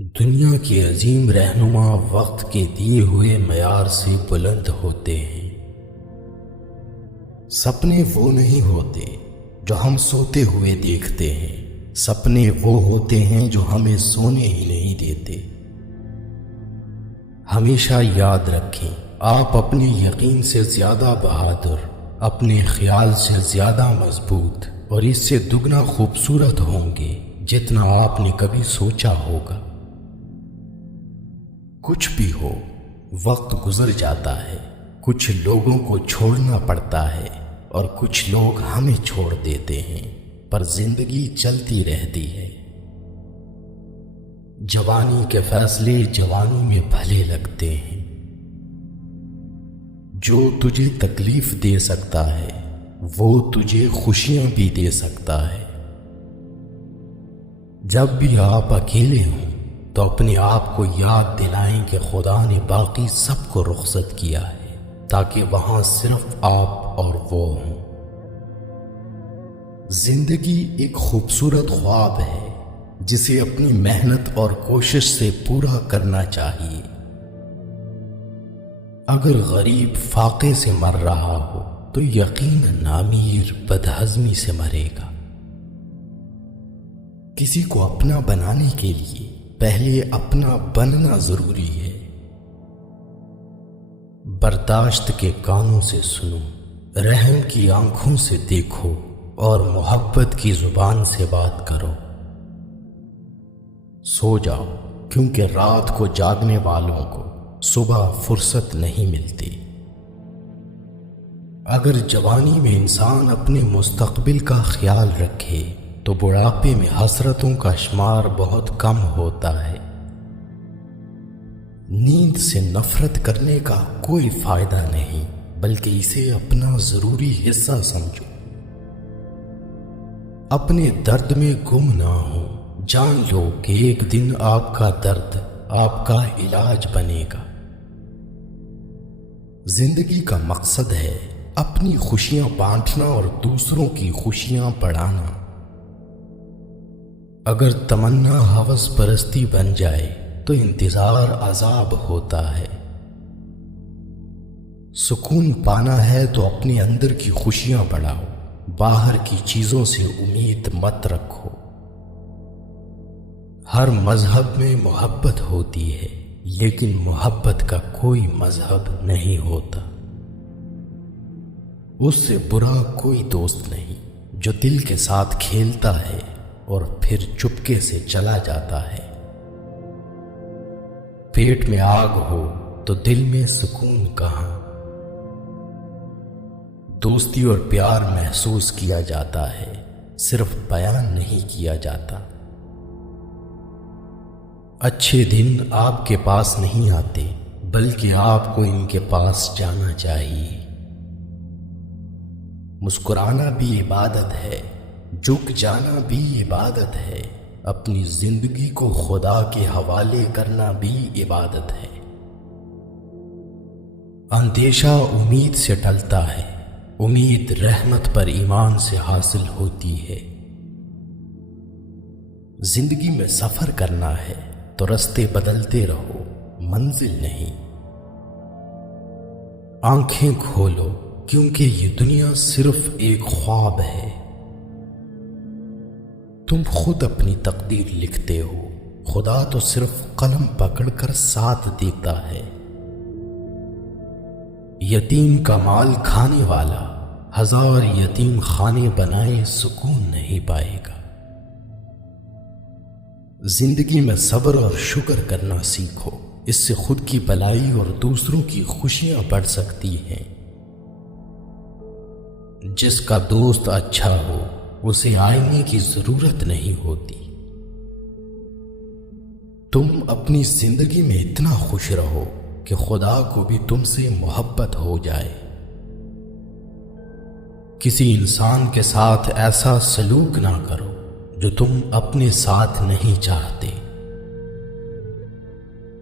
دنیا کے عظیم رہنما وقت کے دیے ہوئے معیار سے بلند ہوتے ہیں۔ سپنے وہ نہیں ہوتے جو ہم سوتے ہوئے دیکھتے ہیں، سپنے وہ ہوتے ہیں جو ہمیں سونے ہی نہیں دیتے۔ ہمیشہ یاد رکھیں، آپ اپنے یقین سے زیادہ بہادر، اپنے خیال سے زیادہ مضبوط اور اس سے دگنا خوبصورت ہوں گے جتنا آپ نے کبھی سوچا ہوگا۔ کچھ بھی ہو، وقت گزر جاتا ہے، کچھ لوگوں کو چھوڑنا پڑتا ہے اور کچھ لوگ ہمیں چھوڑ دیتے ہیں، پر زندگی چلتی رہتی ہے۔ جوانی کے فیصلے جوانی میں بھلے لگتے ہیں۔ جو تجھے تکلیف دے سکتا ہے وہ تجھے خوشیاں بھی دے سکتا ہے۔ جب بھی آپ اکیلے ہوں تو اپنے آپ کو یاد دلائیں کہ خدا نے باقی سب کو رخصت کیا ہے تاکہ وہاں صرف آپ اور وہ ہوں۔ زندگی ایک خوبصورت خواب ہے جسے اپنی محنت اور کوشش سے پورا کرنا چاہیے۔ اگر غریب فاقے سے مر رہا ہو تو یقیناً امیر بدہضمی سے مرے گا۔ کسی کو اپنا بنانے کے لیے پہلے اپنا بننا ضروری ہے۔ برداشت کے کانوں سے سنو، رحم کی آنکھوں سے دیکھو اور محبت کی زبان سے بات کرو۔ سو جاؤ، کیونکہ رات کو جاگنے والوں کو صبح فرصت نہیں ملتی۔ اگر جوانی میں انسان اپنے مستقبل کا خیال رکھے تو بڑھاپے میں حسرتوں کا شمار بہت کم ہوتا ہے۔ نیند سے نفرت کرنے کا کوئی فائدہ نہیں، بلکہ اسے اپنا ضروری حصہ سمجھو۔ اپنے درد میں گم نہ ہو، جان لو کہ ایک دن آپ کا درد آپ کا علاج بنے گا۔ زندگی کا مقصد ہے اپنی خوشیاں بانٹنا اور دوسروں کی خوشیاں بڑھانا۔ اگر تمنا ہوس پرستی بن جائے تو انتظار عذاب ہوتا ہے۔ سکون پانا ہے تو اپنے اندر کی خوشیاں بڑھاؤ، باہر کی چیزوں سے امید مت رکھو۔ ہر مذہب میں محبت ہوتی ہے، لیکن محبت کا کوئی مذہب نہیں ہوتا۔ اس سے برا کوئی دوست نہیں جو دل کے ساتھ کھیلتا ہے اور پھر چپکے سے چلا جاتا ہے۔ پیٹ میں آگ ہو تو دل میں سکون کہاں؟ دوستی اور پیار محسوس کیا جاتا ہے، صرف بیان نہیں کیا جاتا۔ اچھے دن آپ کے پاس نہیں آتے، بلکہ آپ کو ان کے پاس جانا چاہیے۔ مسکرانا بھی عبادت ہے، جھک جانا بھی عبادت ہے، اپنی زندگی کو خدا کے حوالے کرنا بھی عبادت ہے۔ اندیشہ امید سے ٹلتا ہے، امید رحمت پر ایمان سے حاصل ہوتی ہے۔ زندگی میں سفر کرنا ہے تو رستے بدلتے رہو، منزل نہیں۔ آنکھیں کھولو، کیونکہ یہ دنیا صرف ایک خواب ہے۔ تم خود اپنی تقدیر لکھتے ہو، خدا تو صرف قلم پکڑ کر ساتھ دیتا ہے۔ یتیم کا مال کھانے والا 1000 یتیم خانے بنائے سکون نہیں پائے گا۔ زندگی میں صبر اور شکر کرنا سیکھو، اس سے خود کی بھلائی اور دوسروں کی خوشیاں بڑھ سکتی ہیں۔ جس کا دوست اچھا ہو اسے آئینے کی ضرورت نہیں ہوتی۔ تم اپنی زندگی میں اتنا خوش رہو کہ خدا کو بھی تم سے محبت ہو جائے۔ کسی انسان کے ساتھ ایسا سلوک نہ کرو جو تم اپنے ساتھ نہیں چاہتے۔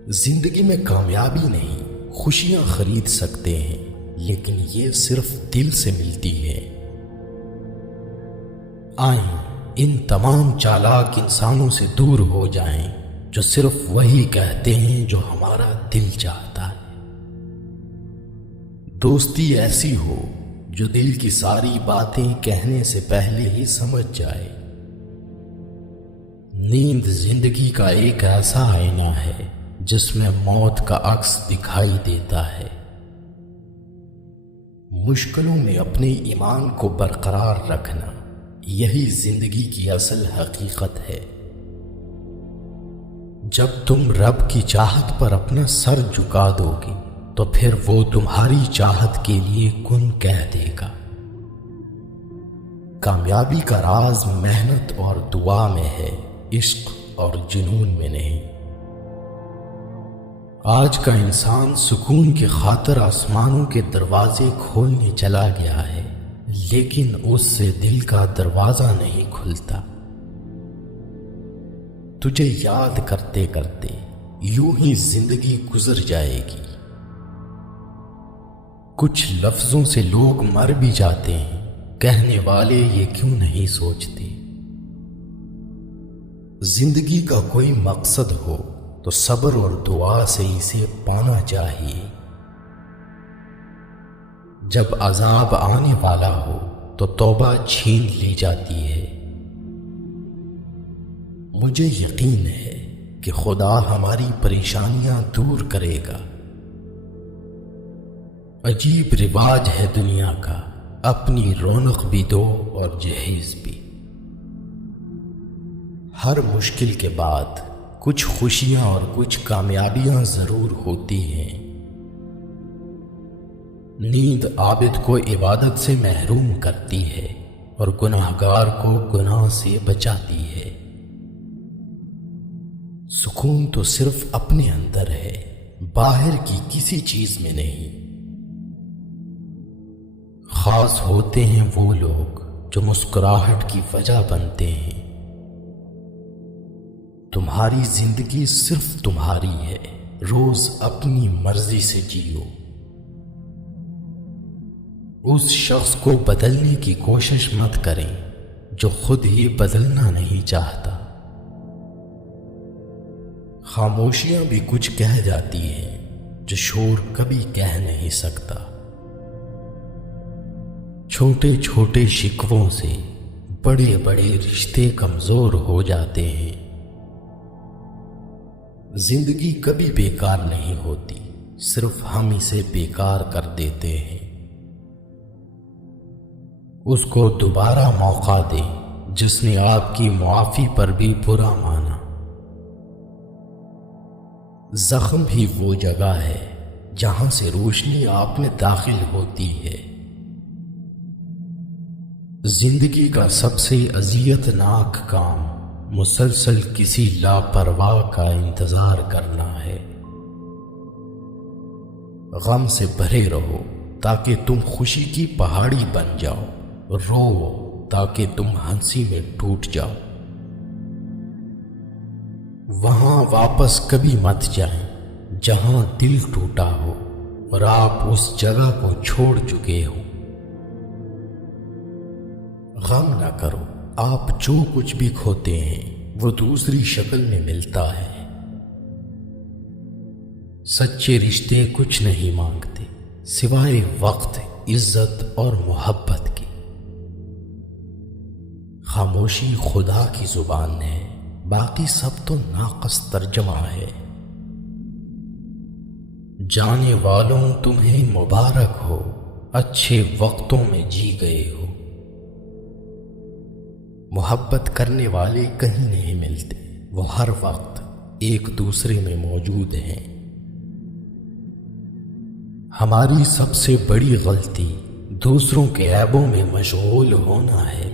زندگی میں کامیابی نہیں، خوشیاں خرید سکتے ہیں، لیکن یہ صرف دل سے ملتی ہے۔ آئیں ان تمام چالاک انسانوں سے دور ہو جائیں جو صرف وہی کہتے ہیں جو ہمارا دل چاہتا ہے۔ دوستی ایسی ہو جو دل کی ساری باتیں کہنے سے پہلے ہی سمجھ جائے۔ نیند زندگی کا ایک ایسا آئینہ ہے جس میں موت کا عکس دکھائی دیتا ہے۔ مشکلوں میں اپنے ایمان کو برقرار رکھنا، یہی زندگی کی اصل حقیقت ہے۔ جب تم رب کی چاہت پر اپنا سر جھکا دو گے تو پھر وہ تمہاری چاہت کے لیے کن کہہ دے گا۔ کامیابی کا راز محنت اور دعا میں ہے، عشق اور جنون میں نہیں۔ آج کا انسان سکون کی خاطر آسمانوں کے دروازے کھولنے چلا گیا ہے، لیکن اس سے دل کا دروازہ نہیں کھلتا۔ تجھے یاد کرتے کرتے یوں ہی زندگی گزر جائے گی۔ کچھ لفظوں سے لوگ مر بھی جاتے ہیں، کہنے والے یہ کیوں نہیں سوچتے؟ زندگی کا کوئی مقصد ہو تو صبر اور دعا سے اسے پانا چاہیے۔ جب عذاب آنے والا ہو تو توبہ چھین لی جاتی ہے۔ مجھے یقین ہے کہ خدا ہماری پریشانیاں دور کرے گا۔ عجیب رواج ہے دنیا کا، اپنی رونق بھی دو اور جہیز بھی۔ ہر مشکل کے بعد کچھ خوشیاں اور کچھ کامیابیاں ضرور ہوتی ہیں۔ نیند عابد کو عبادت سے محروم کرتی ہے اور گناہگار کو گناہ سے بچاتی ہے۔ سکون تو صرف اپنے اندر ہے، باہر کی کسی چیز میں نہیں۔ خاص ہوتے ہیں وہ لوگ جو مسکراہٹ کی وجہ بنتے ہیں۔ تمہاری زندگی صرف تمہاری ہے، روز اپنی مرضی سے جیو۔ اس شخص کو بدلنے کی کوشش مت کریں جو خود ہی بدلنا نہیں چاہتا۔ خاموشیاں بھی کچھ کہہ جاتی ہیں جو شور کبھی کہہ نہیں سکتا۔ چھوٹے چھوٹے شکووں سے بڑے بڑے رشتے کمزور ہو جاتے ہیں۔ زندگی کبھی بیکار نہیں ہوتی، صرف ہم اسے بیکار کر دیتے ہیں۔ اس کو دوبارہ موقع دیں جس نے آپ کی معافی پر بھی برا مانا۔ زخم بھی وہ جگہ ہے جہاں سے روشنی آپ میں داخل ہوتی ہے۔ زندگی کا سب سے اذیت ناک کام مسلسل کسی لاپرواہ کا انتظار کرنا ہے۔ غم سے بھرے رہو تاکہ تم خوشی کی پہاڑی بن جاؤ، رو تاکہ تم ہنسی میں ٹوٹ جاؤ۔ وہاں واپس کبھی مت جائیں جہاں دل ٹوٹا ہو اور آپ اس جگہ کو چھوڑ چکے ہو۔ غم نہ کرو، آپ جو کچھ بھی کھوتے ہیں وہ دوسری شکل میں ملتا ہے۔ سچے رشتے کچھ نہیں مانگتے سوائے وقت، عزت اور محبت کی۔ خاموشی خدا کی زبان ہے، باقی سب تو ناقص ترجمہ ہے۔ جانے والوں تمہیں مبارک ہو، اچھے وقتوں میں جی گئے ہو۔ محبت کرنے والے کہیں نہیں ملتے، وہ ہر وقت ایک دوسرے میں موجود ہیں۔ ہماری سب سے بڑی غلطی دوسروں کے عیبوں میں مشغول ہونا ہے۔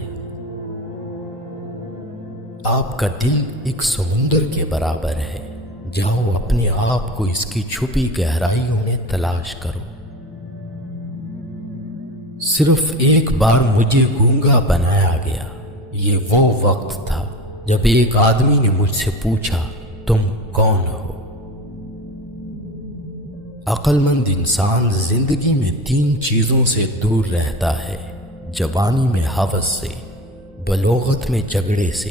آپ کا دل ایک سمندر کے برابر ہے، جاؤ اپنے آپ کو اس کی چھپی گہرائیوں میں تلاش کرو۔ صرف ایک بار مجھے گونگا بنایا گیا، یہ وہ وقت تھا جب ایک آدمی نے مجھ سے پوچھا تم کون ہو؟ عقل مند انسان زندگی میں 3 چیزوں سے دور رہتا ہے: جوانی میں ہوس سے، بلوغت میں جھگڑے سے،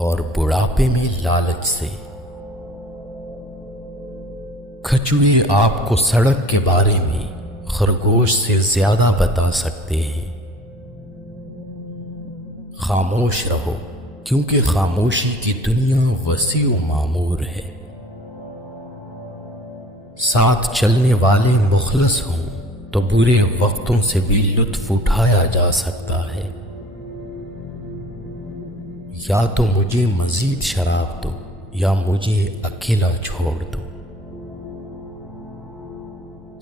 اور بڑھاپے میں لالچ سے۔ کچھوے آپ کو سڑک کے بارے میں خرگوش سے زیادہ بتا سکتے ہیں۔ خاموش رہو، کیونکہ خاموشی کی دنیا وسیع و معمور ہے۔ ساتھ چلنے والے مخلص ہوں تو برے وقتوں سے بھی لطف اٹھایا جا سکتا ہے۔ یا تو مجھے مزید شراب دو یا مجھے اکیلا چھوڑ دو۔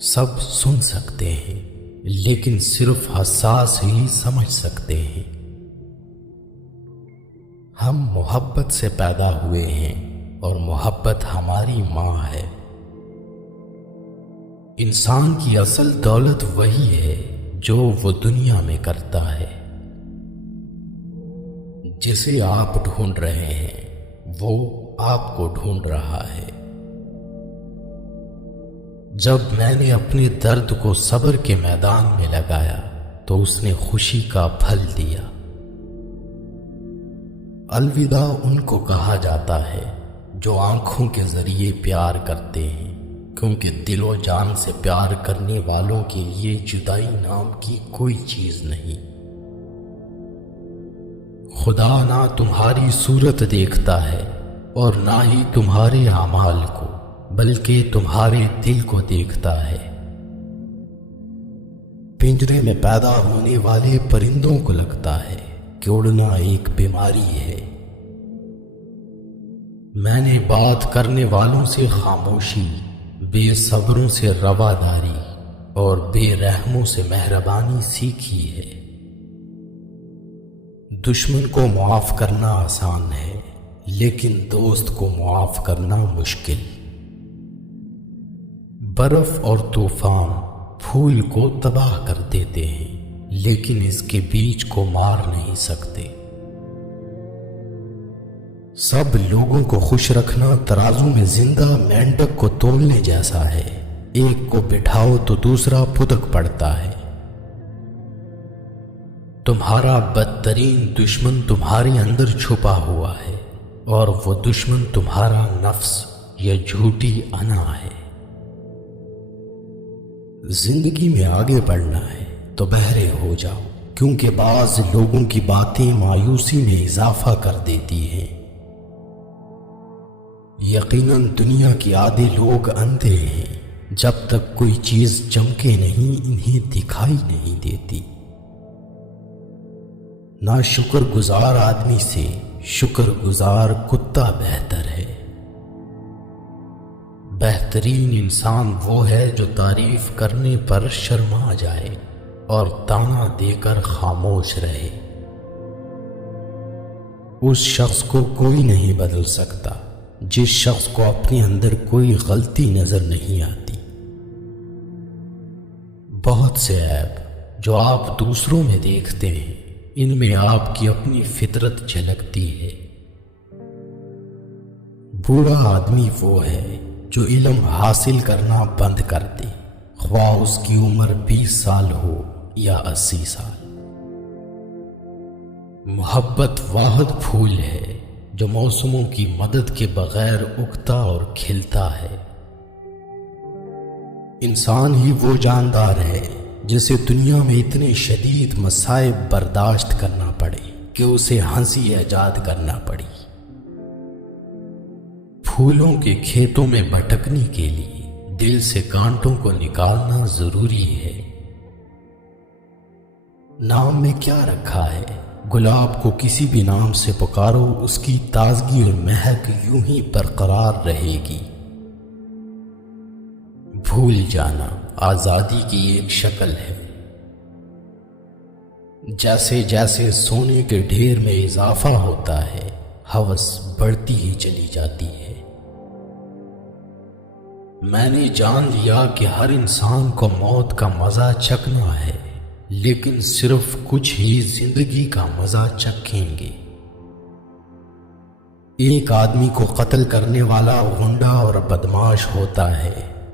سب سن سکتے ہیں لیکن صرف حساس ہی سمجھ سکتے ہیں۔ ہم محبت سے پیدا ہوئے ہیں اور محبت ہماری ماں ہے۔ انسان کی اصل دولت وہی ہے جو وہ دنیا میں کرتا ہے۔ جسے آپ ڈھونڈ رہے ہیں وہ آپ کو ڈھونڈ رہا ہے۔ جب میں نے اپنے درد کو صبر کے میدان میں لگایا تو اس نے خوشی کا پھل دیا۔ الوداع ان کو کہا جاتا ہے جو آنکھوں کے ذریعے پیار کرتے ہیں، کیونکہ دل و جان سے پیار کرنے والوں کے لیے جدائی نام کی کوئی چیز نہیں۔ خدا نہ تمہاری صورت دیکھتا ہے اور نہ ہی تمہارے اعمال کو، بلکہ تمہارے دل کو دیکھتا ہے۔ پنجرے میں پیدا ہونے والے پرندوں کو لگتا ہے کہ اڑنا ایک بیماری ہے۔ میں نے بات کرنے والوں سے خاموشی، بے صبروں سے رواداری اور بے رحموں سے مہربانی سیکھی ہے۔ دشمن کو معاف کرنا آسان ہے لیکن دوست کو معاف کرنا مشکل۔ برف اور طوفان پھول کو تباہ کر دیتے ہیں لیکن اس کے بیج کو مار نہیں سکتے۔ سب لوگوں کو خوش رکھنا ترازو میں زندہ مینڈک کو تولنے جیسا ہے۔ ایک کو بٹھاؤ تو دوسرا پھدک پڑتا ہے۔ تمہارا بدترین دشمن تمہارے اندر چھپا ہوا ہے اور وہ دشمن تمہارا نفس یا جھوٹی انا ہے۔ زندگی میں آگے بڑھنا ہے تو بہرے ہو جاؤ، کیونکہ بعض لوگوں کی باتیں مایوسی میں اضافہ کر دیتی ہیں۔ یقیناً دنیا کے آدھے لوگ اندھے ہیں، جب تک کوئی چیز چمکے نہیں انہیں دکھائی نہیں دیتی۔ نا شکر گزار آدمی سے شکر گزار کتا بہتر ہے۔ بہترین انسان وہ ہے جو تعریف کرنے پر شرما جائے اور تانا دے کر خاموش رہے۔ اس شخص کو کوئی نہیں بدل سکتا جس شخص کو اپنے اندر کوئی غلطی نظر نہیں آتی۔ بہت سے عیب جو آپ دوسروں میں دیکھتے ہیں ان میں آپ کی اپنی فطرت جھلکتی ہے۔ برا آدمی وہ ہے جو علم حاصل کرنا بند کر دے، خواہ اس کی عمر 20 سال ہو یا 80 سال۔ محبت واحد پھول ہے جو موسموں کی مدد کے بغیر اگتا اور کھلتا ہے۔ انسان ہی وہ جاندار ہے جسے دنیا میں اتنے شدید مصائب برداشت کرنا پڑے کہ اسے ہنسی ایجاد کرنا پڑی۔ پھولوں کے کھیتوں میں بھٹکنے کے لیے دل سے کانٹوں کو نکالنا ضروری ہے۔ نام میں کیا رکھا ہے؟ گلاب کو کسی بھی نام سے پکارو اس کی تازگی اور مہک یوں ہی برقرار رہے گی۔ بھول جانا آزادی کی ایک شکل ہے۔ جیسے جیسے سونے کے ڈھیر میں اضافہ ہوتا ہے ہوس بڑھتی ہی چلی جاتی ہے۔ میں نے جان لیا کہ ہر انسان کو موت کا مزہ چکھنا ہے، لیکن صرف کچھ ہی زندگی کا مزہ چکھیں گے۔ ایک آدمی کو قتل کرنے والا غنڈہ اور بدماش ہوتا ہے،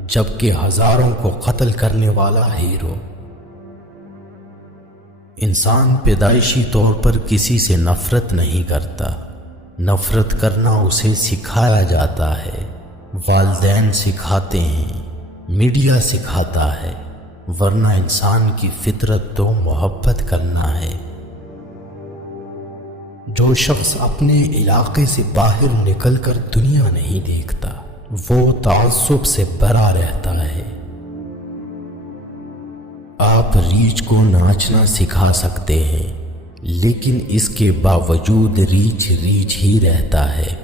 جبکہ ہزاروں کو قتل کرنے والا ہیرو۔ انسان پیدائشی طور پر کسی سے نفرت نہیں کرتا، نفرت کرنا اسے سکھایا جاتا ہے۔ والدین سکھاتے ہیں، میڈیا سکھاتا ہے، ورنہ انسان کی فطرت تو محبت کرنا ہے۔ جو شخص اپنے علاقے سے باہر نکل کر دنیا نہیں دیکھتا وہ تعصب سے بھرا رہتا ہے۔ آپ ریچھ کو ناچنا سکھا سکتے ہیں، لیکن اس کے باوجود ریچھ ریچھ ہی رہتا ہے۔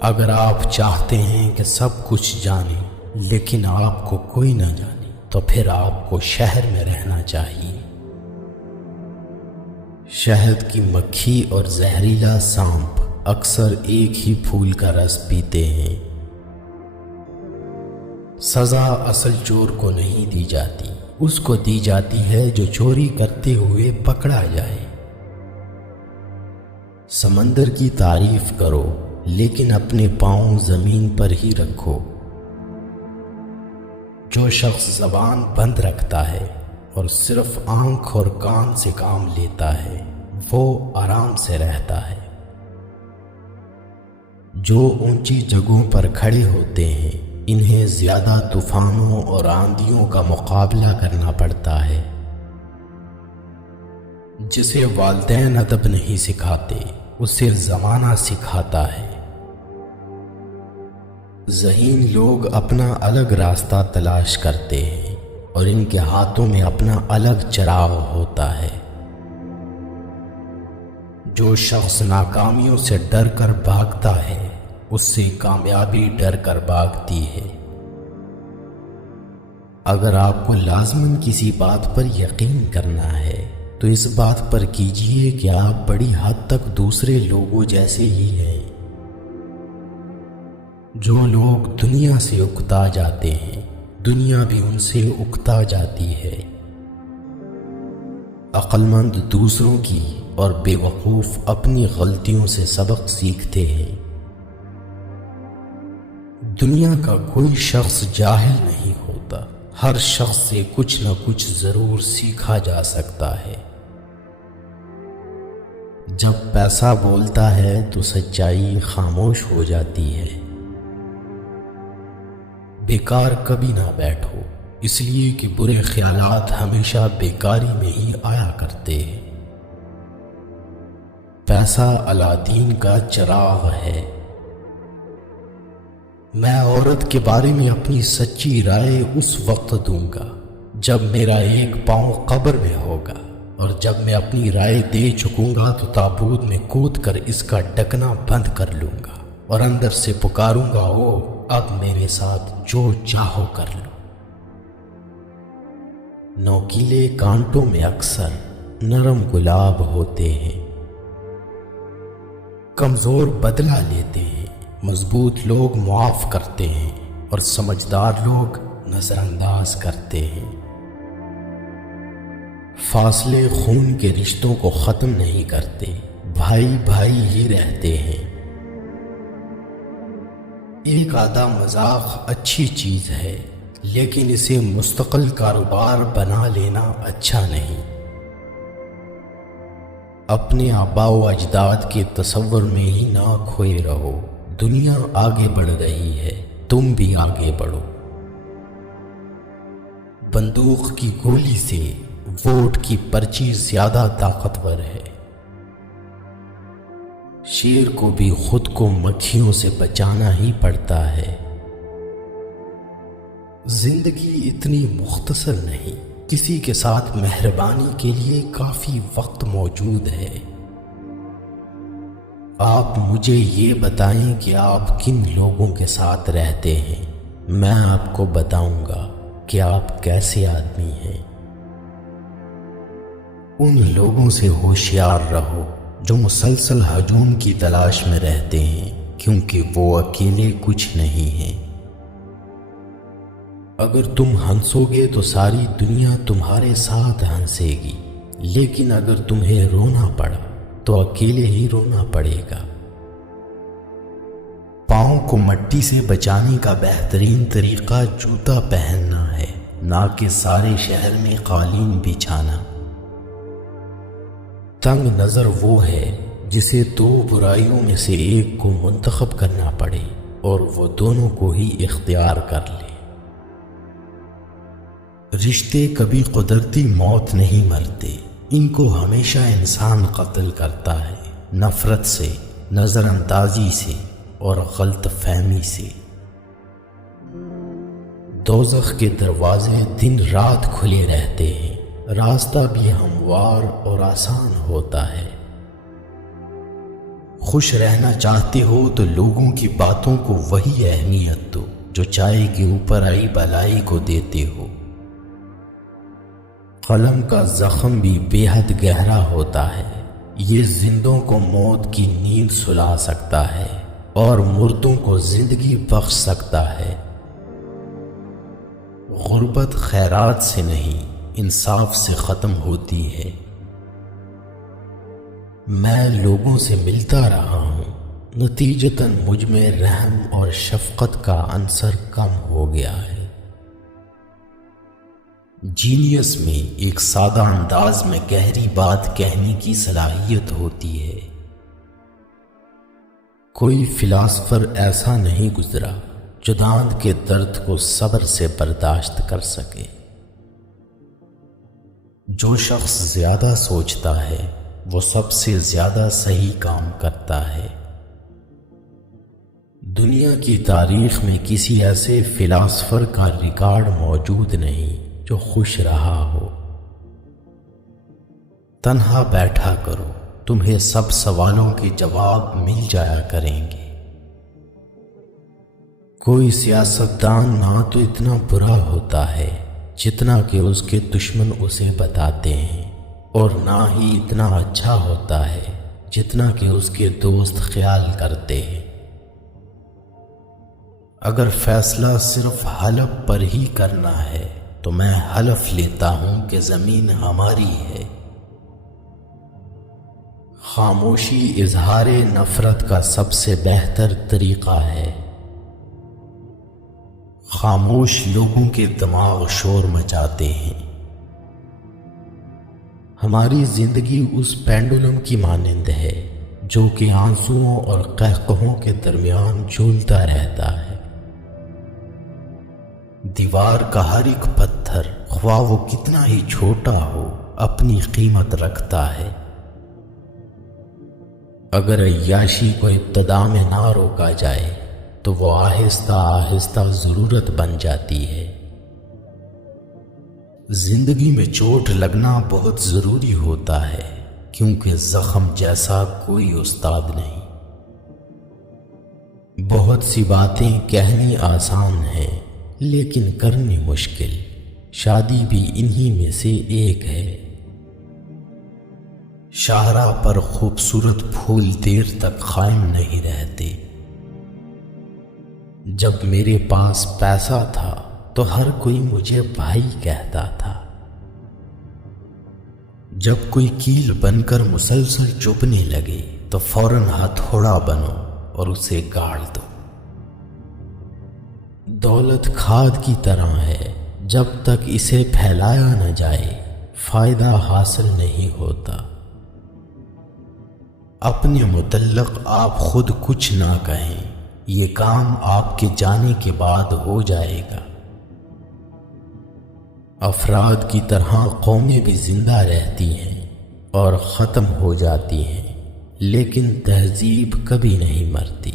اگر آپ چاہتے ہیں کہ سب کچھ جانیں لیکن آپ کو کوئی نہ جانے تو پھر آپ کو شہر میں رہنا چاہیے۔ شہد کی مکھی اور زہریلا سانپ اکثر ایک ہی پھول کا رس پیتے ہیں۔ سزا اصل چور کو نہیں دی جاتی، اس کو دی جاتی ہے جو چوری کرتے ہوئے پکڑا جائے۔ سمندر کی تعریف کرو لیکن اپنے پاؤں زمین پر ہی رکھو۔ جو شخص زبان بند رکھتا ہے اور صرف آنکھ اور کان سے کام لیتا ہے وہ آرام سے رہتا ہے۔ جو اونچی جگہوں پر کھڑے ہوتے ہیں انہیں زیادہ طوفانوں اور آندھیوں کا مقابلہ کرنا پڑتا ہے۔ جسے والدین ادب نہیں سکھاتے اسے زمانہ سکھاتا ہے۔ ذہین لوگ اپنا الگ راستہ تلاش کرتے ہیں اور ان کے ہاتھوں میں اپنا الگ چراغ ہوتا ہے۔ جو شخص ناکامیوں سے ڈر کر بھاگتا ہے اس سے کامیابی ڈر کر بھاگتی ہے۔ اگر آپ کو لازماً کسی بات پر یقین کرنا ہے تو اس بات پر کیجئے کہ آپ بڑی حد تک دوسرے لوگوں جیسے ہی ہیں۔ جو لوگ دنیا سے اکتا جاتے ہیں دنیا بھی ان سے اکتا جاتی ہے۔ عقل مند دوسروں کی اور بے وقوف اپنی غلطیوں سے سبق سیکھتے ہیں۔ دنیا کا کوئی شخص جاہل نہیں ہوتا، ہر شخص سے کچھ نہ کچھ ضرور سیکھا جا سکتا ہے۔ جب پیسہ بولتا ہے تو سچائی خاموش ہو جاتی ہے۔ بیکار کبھی نہ بیٹھو، اس لیے کہ برے خیالات ہمیشہ بیکاری میں ہی آیا کرتے ہیں۔ پیسہ الادین کا چراغ ہے۔ میں عورت کے بارے میں اپنی سچی رائے اس وقت دوں گا جب میرا ایک پاؤں قبر میں ہوگا، اور جب میں اپنی رائے دے چکوں گا تو تابوت میں کود کر اس کا ڈھکنا بند کر لوں گا اور اندر سے پکاروں گا، او اب میرے ساتھ جو چاہو کر لو۔ نوکیلے کانٹوں میں اکثر نرم گلاب ہوتے ہیں۔ کمزور بدلہ لیتے ہیں، مضبوط لوگ معاف کرتے ہیں اور سمجھدار لوگ نظر انداز کرتے ہیں۔ فاصلے خون کے رشتوں کو ختم نہیں کرتے، بھائی بھائی ہی رہتے ہیں۔ ایک آدھا مذاق اچھی چیز ہے لیکن اسے مستقل کاروبار بنا لینا اچھا نہیں۔ اپنے آباء و اجداد کے تصور میں ہی نہ کھوئے رہو، دنیا آگے بڑھ رہی ہے، تم بھی آگے بڑھو۔ بندوق کی گولی سے ووٹ کی پرچی زیادہ طاقتور ہے۔ شیر کو بھی خود کو مکھیوں سے بچانا ہی پڑتا ہے۔ زندگی اتنی مختصر نہیں، کسی کے ساتھ مہربانی کے لیے کافی وقت موجود ہے۔ آپ مجھے یہ بتائیں کہ آپ کن لوگوں کے ساتھ رہتے ہیں، میں آپ کو بتاؤں گا کہ آپ کیسے آدمی ہیں۔ ان لوگوں سے ہوشیار رہو جو مسلسل ہجوم کی تلاش میں رہتے ہیں، کیونکہ وہ اکیلے کچھ نہیں ہیں۔ اگر تم ہنسو گے تو ساری دنیا تمہارے ساتھ ہنسے گی، لیکن اگر تمہیں رونا پڑا تو اکیلے ہی رونا پڑے گا۔ پاؤں کو مٹی سے بچانے کا بہترین طریقہ جوتا پہننا ہے، نہ کہ سارے شہر میں قالین بچھانا۔ تنگ نظر وہ ہے جسے دو برائیوں میں سے ایک کو منتخب کرنا پڑے۔ اور وہ دونوں کو ہی اختیار کر لے۔ رشتے کبھی قدرتی موت نہیں مرتے، ان کو ہمیشہ انسان قتل کرتا ہے، نفرت سے، نظر اندازی سے اور غلط فہمی سے۔ دوزخ کے دروازے دن رات کھلے رہتے ہیں، راستہ بھی ہموار اور آسان ہوتا ہے۔ خوش رہنا چاہتے ہو تو لوگوں کی باتوں کو وہی اہمیت دو جو چائے کے اوپر آئی بلائی کو دیتے ہو۔ قلم کا زخم بھی بے حد گہرا ہوتا ہے، یہ زندوں کو موت کی نیند سلا سکتا ہے اور مردوں کو زندگی بخش سکتا ہے۔ غربت خیرات سے نہیں، انصاف سے ختم ہوتی ہے۔ میں لوگوں سے ملتا رہا ہوں، نتیجتاً مجھ میں رحم اور شفقت کا عنصر کم ہو گیا ہے۔ جینیس میں ایک سادہ انداز میں گہری بات کہنے کی صلاحیت ہوتی ہے۔ کوئی فلاسفر ایسا نہیں گزرا جو دانت کے درد کو صبر سے برداشت کر سکے۔ جو شخص زیادہ سوچتا ہے وہ سب سے زیادہ صحیح کام کرتا ہے۔ دنیا کی تاریخ میں کسی ایسے فلاسفر کا ریکارڈ موجود نہیں جو خوش رہا ہو۔ تنہا بیٹھا کرو، تمہیں سب سوالوں کے جواب مل جایا کریں گے۔ کوئی سیاستدان نہ تو اتنا برا ہوتا ہے جتنا کہ اس کے دشمن اسے بتاتے ہیں، اور نہ ہی اتنا اچھا ہوتا ہے جتنا کہ اس کے دوست خیال کرتے ہیں۔ اگر فیصلہ صرف حلف پر ہی کرنا ہے تو میں حلف لیتا ہوں کہ زمین ہماری ہے۔ خاموشی اظہار نفرت کا سب سے بہتر طریقہ ہے۔ خاموش لوگوں کے دماغ شور مچاتے ہیں۔ ہماری زندگی اس پینڈولم کی مانند ہے جو کہ آنسوؤں اور قہقہوں کے درمیان جھولتا رہتا ہے۔ دیوار کا ہر ایک پتھر، خواہ وہ کتنا ہی چھوٹا ہو، اپنی قیمت رکھتا ہے۔ اگر عیاشی کو ابتدا میں نہ روکا جائے تو وہ آہستہ آہستہ ضرورت بن جاتی ہے۔ زندگی میں چوٹ لگنا بہت ضروری ہوتا ہے، کیونکہ زخم جیسا کوئی استاد نہیں۔ بہت سی باتیں کہنی آسان ہیں لیکن کرنی مشکل، شادی بھی انہی میں سے ایک ہے۔ شاہراہ پر خوبصورت پھول دیر تک قائم نہیں رہتے۔ جب میرے پاس پیسہ تھا تو ہر کوئی مجھے بھائی کہتا تھا۔ جب کوئی کیل بن کر مسلسل چبھنے لگے تو فوراً ہتھوڑا بنو اور اسے گاڑ دو۔ دولت کھاد کی طرح ہے، جب تک اسے پھیلایا نہ جائے فائدہ حاصل نہیں ہوتا۔ اپنے متعلق آپ خود کچھ نہ کہیں، یہ کام آپ کے جانے کے بعد ہو جائے گا۔ افراد کی طرح قومیں بھی زندہ رہتی ہیں اور ختم ہو جاتی ہیں، لیکن تہذیب کبھی نہیں مرتی۔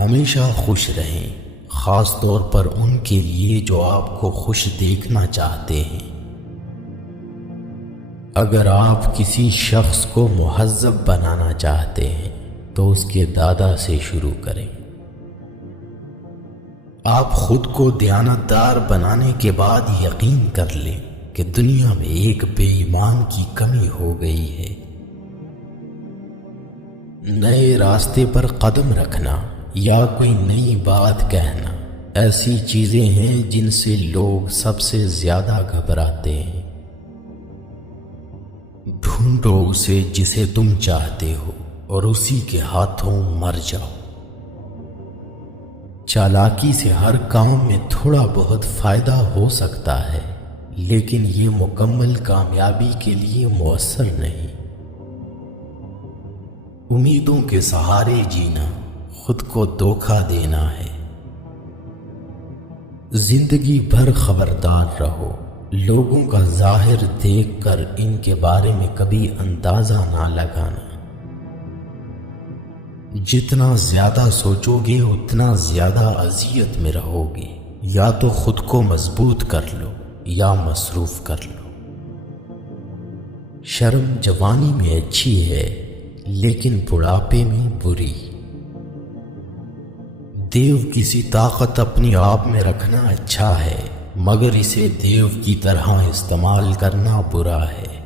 ہمیشہ خوش رہیں، خاص طور پر ان کے لیے جو آپ کو خوش دیکھنا چاہتے ہیں۔ اگر آپ کسی شخص کو مہذب بنانا چاہتے ہیں تو اس کے دادا سے شروع کریں۔ آپ خود کو دیانتدار بنانے کے بعد یقین کر لیں کہ دنیا میں ایک بے ایمان کی کمی ہو گئی ہے۔ نئے راستے پر قدم رکھنا یا کوئی نئی بات کہنا ایسی چیزیں ہیں جن سے لوگ سب سے زیادہ گھبراتے ہیں۔ ڈھونڈو اسے جسے تم چاہتے ہو اور اسی کے ہاتھوں مر جاؤ۔ چالاکی سے ہر کام میں تھوڑا بہت فائدہ ہو سکتا ہے، لیکن یہ مکمل کامیابی کے لیے مؤثر نہیں۔ امیدوں کے سہارے جینا خود کو دھوکہ دینا ہے۔ زندگی بھر خبردار رہو، لوگوں کا ظاہر دیکھ کر ان کے بارے میں کبھی اندازہ نہ لگانا۔ جتنا زیادہ سوچو گے اتنا زیادہ اذیت میں رہو گے۔ یا تو خود کو مضبوط کر لو یا مصروف کر لو۔ شرم جوانی میں اچھی ہے لیکن بڑھاپے میں بری۔ دیو کسی طاقت اپنے آپ میں رکھنا اچھا ہے، مگر اسے دیو کی طرح استعمال کرنا برا ہے۔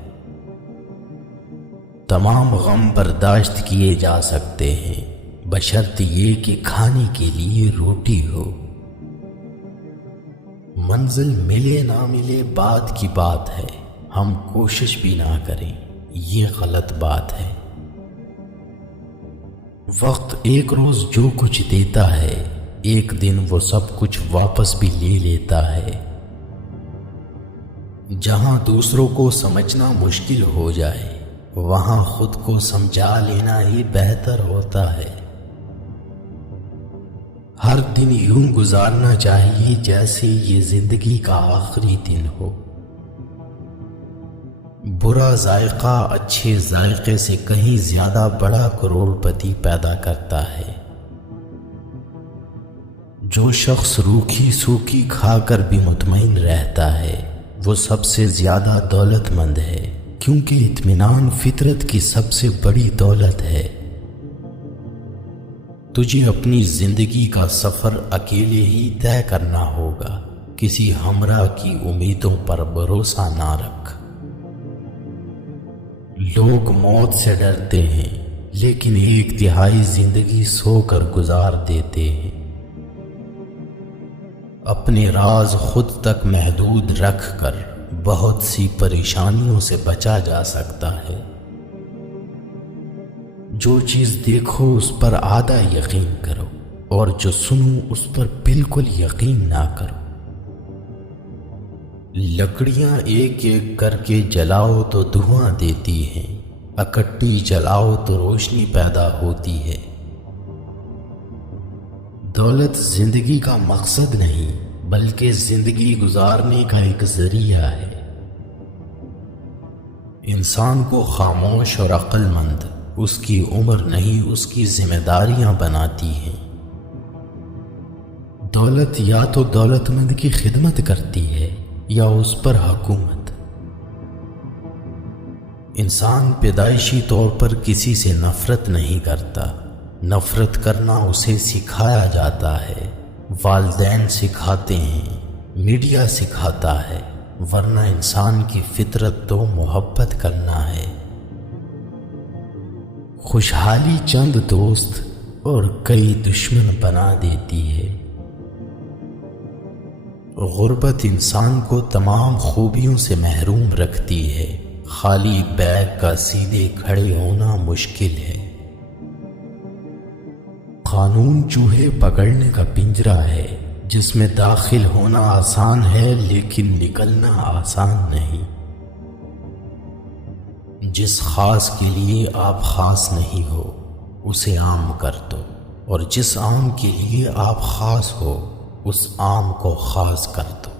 تمام غم برداشت کیے جا سکتے ہیں بشرط یہ کہ کھانے کے لیے روٹی ہو۔ منزل ملے نہ ملے بات کی بات ہے، ہم کوشش بھی نہ کریں یہ غلط بات ہے۔ وقت ایک روز جو کچھ دیتا ہے ایک دن وہ سب کچھ واپس بھی لے لیتا ہے۔ جہاں دوسروں کو سمجھنا مشکل ہو جائے وہاں خود کو سمجھا لینا ہی بہتر ہوتا ہے۔ ہر دن یوں گزارنا چاہیے جیسے یہ زندگی کا آخری دن ہو۔ برا ذائقہ اچھے ذائقے سے کہیں زیادہ بڑا کروڑ پتی پیدا کرتا ہے۔ جو شخص روکھی سوکھی کھا کر بھی مطمئن رہتا ہے وہ سب سے زیادہ دولت مند ہے، کیونکہ اطمینان فطرت کی سب سے بڑی دولت ہے۔ تجھے اپنی زندگی کا سفر اکیلے ہی طے کرنا ہوگا، کسی ہمراہ کی امیدوں پر بھروسہ نہ رکھ۔ لوگ موت سے ڈرتے ہیں لیکن ایک تہائی زندگی سو کر گزار دیتے ہیں۔ اپنے راز خود تک محدود رکھ کر بہت سی پریشانیوں سے بچا جا سکتا ہے۔ جو چیز دیکھو اس پر آدھا یقین کرو اور جو سنو اس پر بالکل یقین نہ کرو۔ لکڑیاں ایک ایک کر کے جلاؤ تو دھواں دیتی ہیں، اکٹھی جلاؤ تو روشنی پیدا ہوتی ہے۔ دولت زندگی کا مقصد نہیں بلکہ زندگی گزارنے کا ایک ذریعہ ہے۔ انسان کو خاموش اور عقل مند اس کی عمر نہیں اس کی ذمہ داریاں بناتی ہیں۔ دولت یا تو دولت مند کی خدمت کرتی ہے یا اس پر حکومت۔ انسان پیدائشی طور پر کسی سے نفرت نہیں کرتا، نفرت کرنا اسے سکھایا جاتا ہے۔ والدین سکھاتے ہیں، میڈیا سکھاتا ہے، ورنہ انسان کی فطرت تو محبت کرنا ہے۔ خوشحالی چند دوست اور کئی دشمن بنا دیتی ہے۔ غربت انسان کو تمام خوبیوں سے محروم رکھتی ہے، خالی بیگ کا سیدھے کھڑے ہونا مشکل ہے۔ قانون چوہے پکڑنے کا پنجرہ ہے جس میں داخل ہونا آسان ہے لیکن نکلنا آسان نہیں۔ جس خاص کے لیے آپ خاص نہیں ہو اسے عام کر دو، اور جس عام کے لیے آپ خاص ہو اس عام کو خاص کر دو۔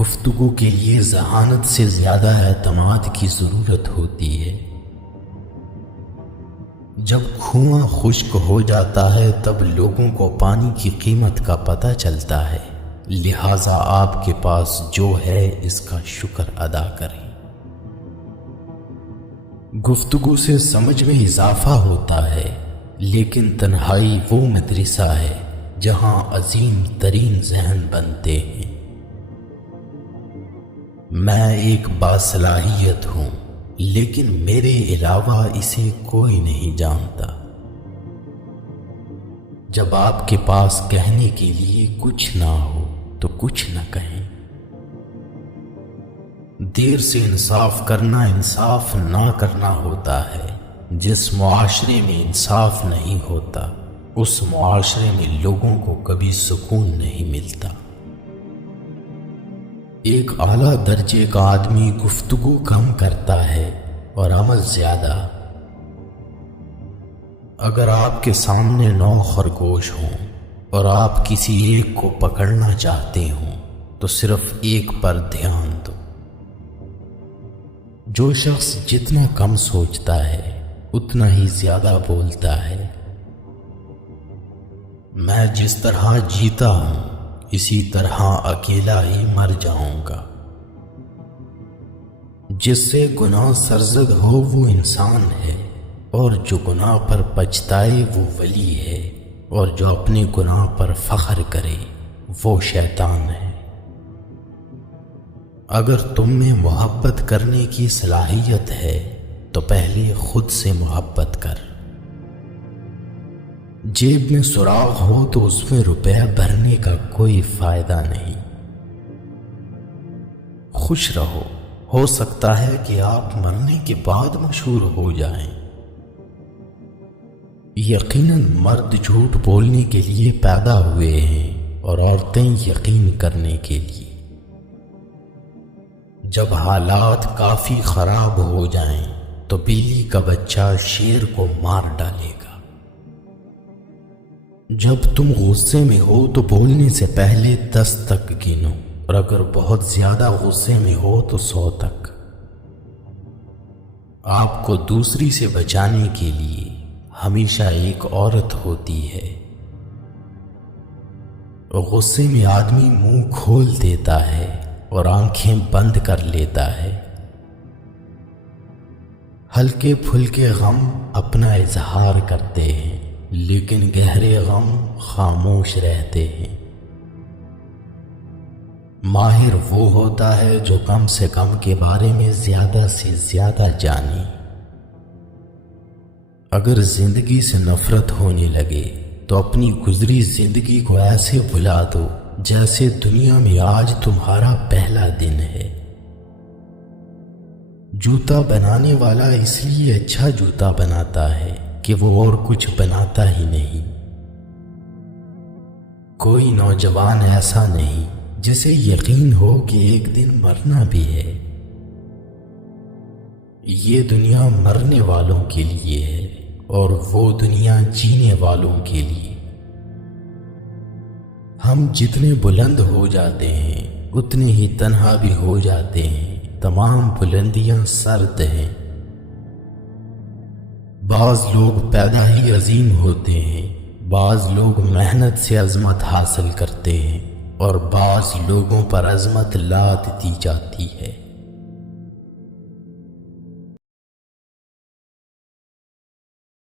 گفتگو کے لیے ذہانت سے زیادہ اعتماد کی ضرورت ہوتی ہے۔ جب کنواں خشک ہو جاتا ہے تب لوگوں کو پانی کی قیمت کا پتہ چلتا ہے، لہذا آپ کے پاس جو ہے اس کا شکر ادا کریں۔ گفتگو سے سمجھ میں اضافہ ہوتا ہے، لیکن تنہائی وہ مدرسہ ہے جہاں عظیم ترین ذہن بنتے ہیں۔ میں ایک باصلاحیت ہوں لیکن میرے علاوہ اسے کوئی نہیں جانتا۔ جب آپ کے پاس کہنے کے لیے کچھ نہ ہو تو کچھ نہ کہیں۔ دیر سے انصاف کرنا انصاف نہ کرنا ہوتا ہے۔ جس معاشرے میں انصاف نہیں ہوتا اس معاشرے میں لوگوں کو کبھی سکون نہیں ملتا۔ ایک اعلیٰ درجے کا آدمی گفتگو کم کرتا ہے اور عمل زیادہ۔ اگر آپ کے سامنے 9 خرگوش ہوں اور آپ کسی ایک کو پکڑنا چاہتے ہوں تو صرف ایک پر دھیان دو۔ جو شخص جتنا کم سوچتا ہے اتنا ہی زیادہ بولتا ہے۔ میں جس طرح جیتا ہوں اسی طرح اکیلا ہی مر جاؤں گا۔ جس سے گناہ سرزد ہو وہ انسان ہے، اور جو گناہ پر پچھتائے وہ ولی ہے، اور جو اپنے گناہ پر فخر کرے وہ شیطان ہے۔ اگر تم میں محبت کرنے کی صلاحیت ہے تو پہلے خود سے محبت کر۔ جیب میں سراغ ہو تو اس میں روپے بھرنے کا کوئی فائدہ نہیں۔ خوش رہو، ہو سکتا ہے کہ آپ مرنے کے بعد مشہور ہو جائیں۔ یقیناً مرد جھوٹ بولنے کے لیے پیدا ہوئے ہیں اور عورتیں یقین کرنے کے لیے۔ جب حالات کافی خراب ہو جائیں تو بلی کا بچہ شیر کو مار ڈالے گا۔ جب تم غصے میں ہو تو بولنے سے پہلے 10 تک گنو، اور اگر بہت زیادہ غصے میں ہو تو 100 تک۔ آپ کو دوسری سے بچانے کے لیے ہمیشہ ایک عورت ہوتی ہے۔ غصے میں آدمی منہ کھول دیتا ہے اور آنکھیں بند کر لیتا ہے۔ ہلکے پھلکے غم اپنا اظہار کرتے ہیں لیکن گہرے غم خاموش رہتے ہیں۔ ماہر وہ ہوتا ہے جو کم سے کم کے بارے میں زیادہ سے زیادہ جانے۔ اگر زندگی سے نفرت ہونے لگے تو اپنی گزری زندگی کو ایسے بھلا دو جیسے دنیا میں آج تمہارا پہلا دن ہے۔ جوتا بنانے والا اس لیے اچھا جوتا بناتا ہے کہ وہ اور کچھ بناتا ہی نہیں۔ کوئی نوجوان ایسا نہیں جسے یقین ہو کہ ایک دن مرنا بھی ہے۔ یہ دنیا مرنے والوں کے لیے ہے اور وہ دنیا جینے والوں کے لیے۔ ہم جتنے بلند ہو جاتے ہیں اتنے ہی تنہا بھی ہو جاتے ہیں۔ تمام بلندیاں سرد ہیں۔ بعض لوگ پیدا ہی عظیم ہوتے ہیں، بعض لوگ محنت سے عظمت حاصل کرتے ہیں، اور بعض لوگوں پر عظمت لاد دی جاتی ہے۔